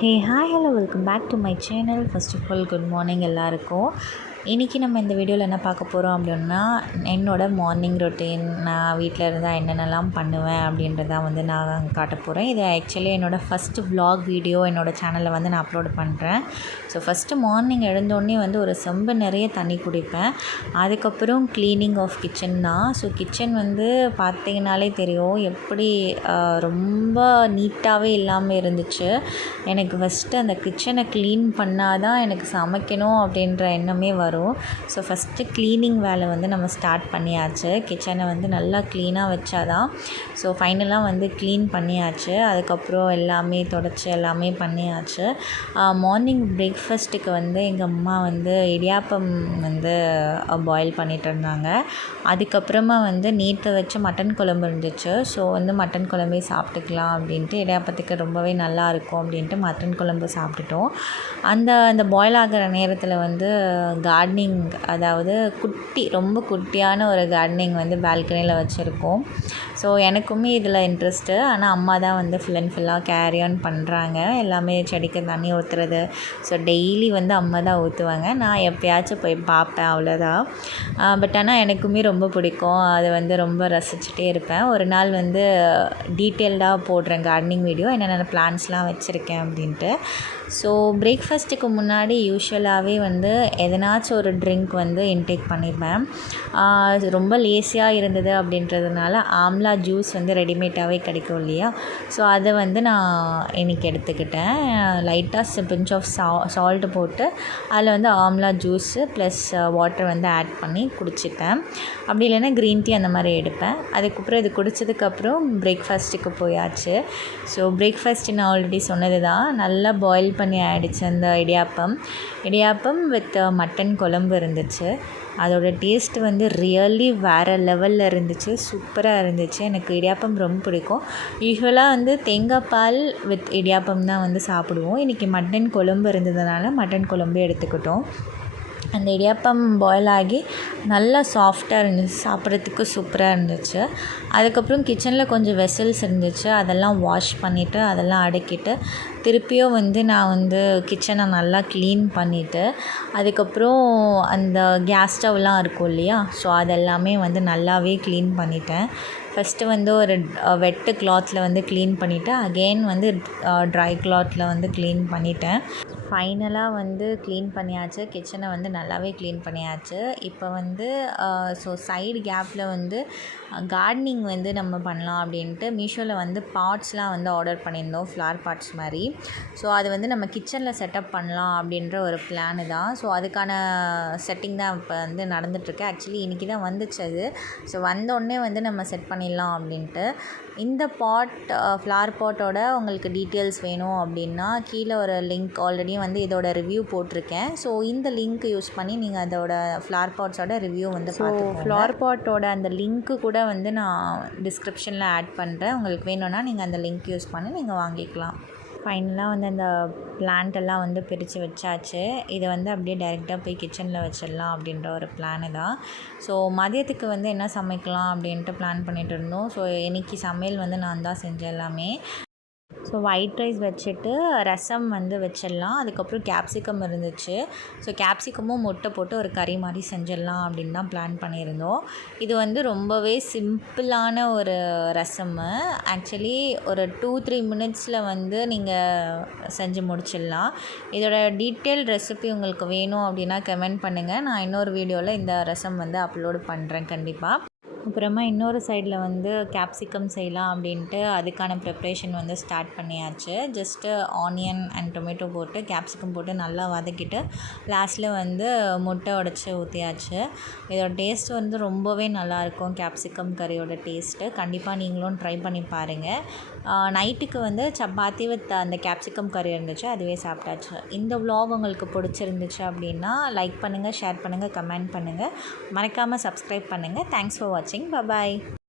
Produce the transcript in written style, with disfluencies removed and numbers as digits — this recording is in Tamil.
Hey hi hello welcome back to my channel. First of all good morning எல்லாருக்கும். இன்றைக்கி நம்ம இந்த வீடியோவில் என்ன பார்க்க போகிறோம் அப்படின்னா, என்னோடய மார்னிங் ரொட்டீன், நான் வீட்டில் இருந்தால் என்னென்னலாம் பண்ணுவேன் அப்படின்றதான் வந்து நான் காட்ட போகிறேன். இது ஆக்சுவலி என்னோடய ஃபஸ்ட்டு vlog வீடியோ என்னோடய சேனலில் வந்து நான் அப்லோட் பண்ணுறேன். ஸோ ஃபஸ்ட்டு மார்னிங் எழுந்தோடனே வந்து ஒரு செம்பு நிறைய தண்ணி குடிப்பேன். அதுக்கப்புறம் க்ளீனிங் ஆஃப் கிச்சன் தான். ஸோ கிச்சன் வந்து பார்த்தீங்கனாலே தெரியும் எப்படி ரொம்ப நீட்டாகவே இல்லாமல் இருந்துச்சு. எனக்கு ஃபஸ்ட்டு அந்த கிச்சனை க்ளீன் பண்ணால் தான் எனக்கு சமைக்கணும் அப்படின்ற எண்ணமே வரும். ஸோ ஃபஸ்ட்டு க்ளீனிங் வேலை வந்து நம்ம ஸ்டார்ட் பண்ணியாச்சு. கிச்சனை வந்து நல்லா க்ளீனாக வச்சாதான். ஸோ ஃபைனலாக வந்து க்ளீன் பண்ணியாச்சு. அதுக்கப்புறம் எல்லாமே தொடச்சி எல்லாமே பண்ணியாச்சு. மார்னிங் பிரேக்ஃபாஸ்ட்டுக்கு வந்து எங்கள் அம்மா வந்து இடியாப்பம் வந்து பாயில் பண்ணிகிட்டு இருந்தாங்க. அதுக்கப்புறமா வந்து நேற்று வச்ச மட்டன் குழம்பு இருந்துச்சு. ஸோ வந்து மட்டன் குழம்பே சாப்பிட்டுக்கலாம் அப்படின்ட்டு, இடியாப்பத்துக்கு ரொம்பவே நல்லாயிருக்கும் அப்படின்ட்டு மட்டன் குழம்பு சாப்பிட்டுட்டோம். அந்த பாயில் ஆகிற நேரத்தில் வந்து கார்டனிங், அதாவது ரொம்ப குட்டியான ஒரு கார்டனிங் வந்து பால்கனியில் வச்சுருக்கோம். ஸோ எனக்குமே இதில் இன்ட்ரெஸ்ட்டு. ஆனால் அம்மா தான் வந்து ஃபுல்லாக கேரி ஆன் பண்ணுறாங்க. எல்லாமே செடிக்கு தண்ணி ஊற்றுறது. ஸோ டெய்லி வந்து அம்மா தான் ஊற்றுவாங்க. நான் எப்போயாச்சும் போய் பார்ப்பேன், அவ்வளோதான். பட் ஆனால் எனக்குமே ரொம்ப பிடிக்கும். அது வந்து ரொம்ப ரசிச்சுட்டே இருப்பேன். ஒரு நாள் வந்து டீட்டெயில்டாக போடுறேன் கார்டனிங் வீடியோ, என்னென்ன பிளான்ட்ஸ்லாம் வச்சுருக்கேன் அப்படின்ட்டு. ஸோ பிரேக்ஃபாஸ்ட்டுக்கு முன்னாடி யூஸ்வலாகவே வந்து எதனாச்சும் ஒரு ட்ரிங்க் வந்து இன்டேக் பண்ணிப்பேன். ரொம்ப லேசியாக இருந்தது அப்படின்றதுனால ஆம்லா ஜூஸ் வந்து ரெடிமேடாகவே கிடைக்கும் இல்லையா? ஸோ அதை வந்து நான் இன்றைக்கி எடுத்துக்கிட்டேன். லைட்டாக பிஞ்ச் ஆஃப் சால்ட்டு போட்டு அதில் வந்து ஆம்லா ஜூஸு ப்ளஸ் வாட்டர் வந்து ஆட் பண்ணி குடிச்சிப்பேன். அப்படி இல்லைன்னா க்ரீன் டீ அந்த மாதிரி எடுப்பேன். அதுக்கப்புறம் இது குடித்ததுக்கப்புறம் பிரேக்ஃபாஸ்ட்டுக்கு போயாச்சு. ஸோ பிரேக்ஃபாஸ்ட்டு நான் ஆல்ரெடி சொன்னது தான். நல்லா பாயில் பண்ணி ஆகிடுச்சு அந்த இடியாப்பம் வித் மட்டன் குழம்பு இருந்துச்சு. அதோட டேஸ்ட் வந்து ரியலி வேறு லெவலில் இருந்துச்சு. சூப்பராக இருந்துச்சு. எனக்கு இடியாப்பம் ரொம்ப பிடிக்கும். யூஸ்வலாக வந்து தேங்காய் பால் வித் இடியாப்பம் தான் வந்து சாப்பிடுவோம். இன்றைக்கி மட்டன் குழம்பு இருந்ததுனால மட்டன் குழம்பு எடுத்துக்கிட்டோம். அந்த இடியாப்பம் பாயில் ஆகி நல்லா சாஃப்டாக இருந்துச்சு. சாப்பிட்றதுக்கு சூப்பராக இருந்துச்சு. அதுக்கப்புறம் கிச்சனில் கொஞ்சம் வெசல்ஸ் இருந்துச்சு. அதெல்லாம் வாஷ் பண்ணிவிட்டு அதெல்லாம் அடுக்கிட்டு திருப்பியும் வந்து நான் வந்து கிச்சனை நல்லா க்ளீன் பண்ணிவிட்டு, அதுக்கப்புறம் அந்த கேஸ் ஸ்டவ்லாம் இருக்கும் இல்லையா? ஸோ அதெல்லாமே வந்து நல்லாவே க்ளீன் பண்ணிட்டேன். ஃபஸ்ட்டு வந்து ஒரு வெட்டு கிளாத்தில் வந்து க்ளீன் பண்ணிவிட்டு அகெயின் வந்து ட்ரை கிளாத்தில் வந்து க்ளீன் பண்ணிட்டேன். ஃபைனலாக வந்து க்ளீன் பண்ணியாச்சு. கிச்சனை வந்து நல்லாவே க்ளீன் பண்ணியாச்சு. இப்போ வந்து ஸோ சைடு கேப்பில் வந்து கார்டனிங் வந்து நம்ம பண்ணலாம் அப்படின்ட்டு மீஷோவில் வந்து பாட்ஸ்லாம் வந்து ஆர்டர் பண்ணியிருந்தோம், ஃப்ளவர் பாட்ஸ் மாதிரி. ஸோ அது வந்து நம்ம கிச்சனில் செட்டப் பண்ணலாம் அப்படின்ற ஒரு பிளானு தான். ஸோ அதுக்கான செட்டிங் தான் இப்போ வந்து நடந்துகிட்ருக்கு. ஆக்சுவலி இன்றைக்கி தான் வந்துச்சு அது. ஸோ வந்தோடனே வந்து நம்ம செட் பண்ணிடலாம் அப்படின்ட்டு. இந்த ஃப்ளவர் பாட்டோட உங்களுக்கு டீட்டெயில்ஸ் வேணும் அப்படின்னா கீழே ஒரு லிங்க் ஆல்ரெடி வந்து இதோட ரிவ்யூ போட்டிருக்கேன். ஸோ இந்த லிங்க் யூஸ் பண்ணி நீங்கள் அதோட ஃப்ளவர் பாட்ஸோட ரிவ்யூ வந்து பார்த்துக்கோங்க. ஃப்ளவர் பாட்டோட அந்த லிங்க்கு கூட வந்து நான் டிஸ்கிரிப்ஷனில் ஆட் பண்ணுறேன். உங்களுக்கு வேணும்னா நீங்கள் அந்த லிங்க் யூஸ் பண்ணி நீங்கள் வாங்கிக்கலாம். ஃபைனலாக வந்து அந்த பிளான்ட்டெல்லாம் வந்து பிரித்து வச்சாச்சு. இதை வந்து அப்படியே டைரெக்டாக போய் கிச்சனில் வச்சிடலாம் அப்படின்ற ஒரு பிளானு தான். ஸோ மதியத்துக்கு வந்து என்ன சமைக்கலாம் அப்படின்ட்டு பிளான் பண்ணிகிட்டு இருந்தோம். ஸோ இன்றைக்கி சமையல் வந்து நான் தான் செஞ்சேன் எல்லாமே. ஸோ ஒயிட் ரைஸ் வச்சுட்டு ரசம் வந்து வச்சிடலாம். அதுக்கப்புறம் கேப்சிகம் இருந்துச்சு. ஸோ கேப்சிகமும் முட்டை போட்டு ஒரு கறி மாதிரி செஞ்சிடலாம் அப்படின்னு தான் பிளான் பண்ணியிருந்தோம். இது வந்து ரொம்பவே சிம்பிளான ஒரு ரசமு. ஆக்சுவலி ஒரு 2-3 மினிட்ஸில் வந்து நீங்கள் செஞ்சு முடிச்சிடலாம். இதோட டீட்டெயில் ரெசிபி உங்களுக்கு வேணும் அப்படின்னா கமெண்ட் பண்ணுங்கள். நான் இன்னொரு வீடியோவில் இந்த ரசம் வந்து அப்லோடு பண்ணுறேன் கண்டிப்பாக. அப்புறமா இன்னொரு சைடில் வந்து கேப்சிகம் செய்யலாம் அப்படின்ட்டு அதுக்கான ப்ரிப்ரேஷன் வந்து ஸ்டார்ட் பண்ணியாச்சு. ஜஸ்ட்டு ஆனியன் அண்ட் டொமேட்டோ போட்டு கேப்சிகம் போட்டு நல்லா வதக்கிட்டு லாஸ்ட்டில் வந்து முட்டை உடச்சி ஊற்றியாச்சு. இதோட டேஸ்ட் வந்து ரொம்பவே நல்லாயிருக்கும். கேப்சிகம் கறியோட டேஸ்ட்டு கண்டிப்பாக நீங்களும் ட்ரை பண்ணி பாருங்கள். நைட்டுக்கு வந்து சப்பாத்தி வித் அந்த கேப்சிகம் கறி இருந்துச்சு, அதுவே சாப்பிட்டாச்சு. இந்த vlog உங்களுக்கு பிடிச்சிருந்துச்சு அப்படின்னா லைக் பண்ணுங்கள், ஷேர் பண்ணுங்கள், கமெண்ட் பண்ணுங்கள். மறக்காமல் சப்ஸ்கிரைப் பண்ணுங்கள். தேங்க்ஸ் ஃபார் வாட்சிங். Bye bye.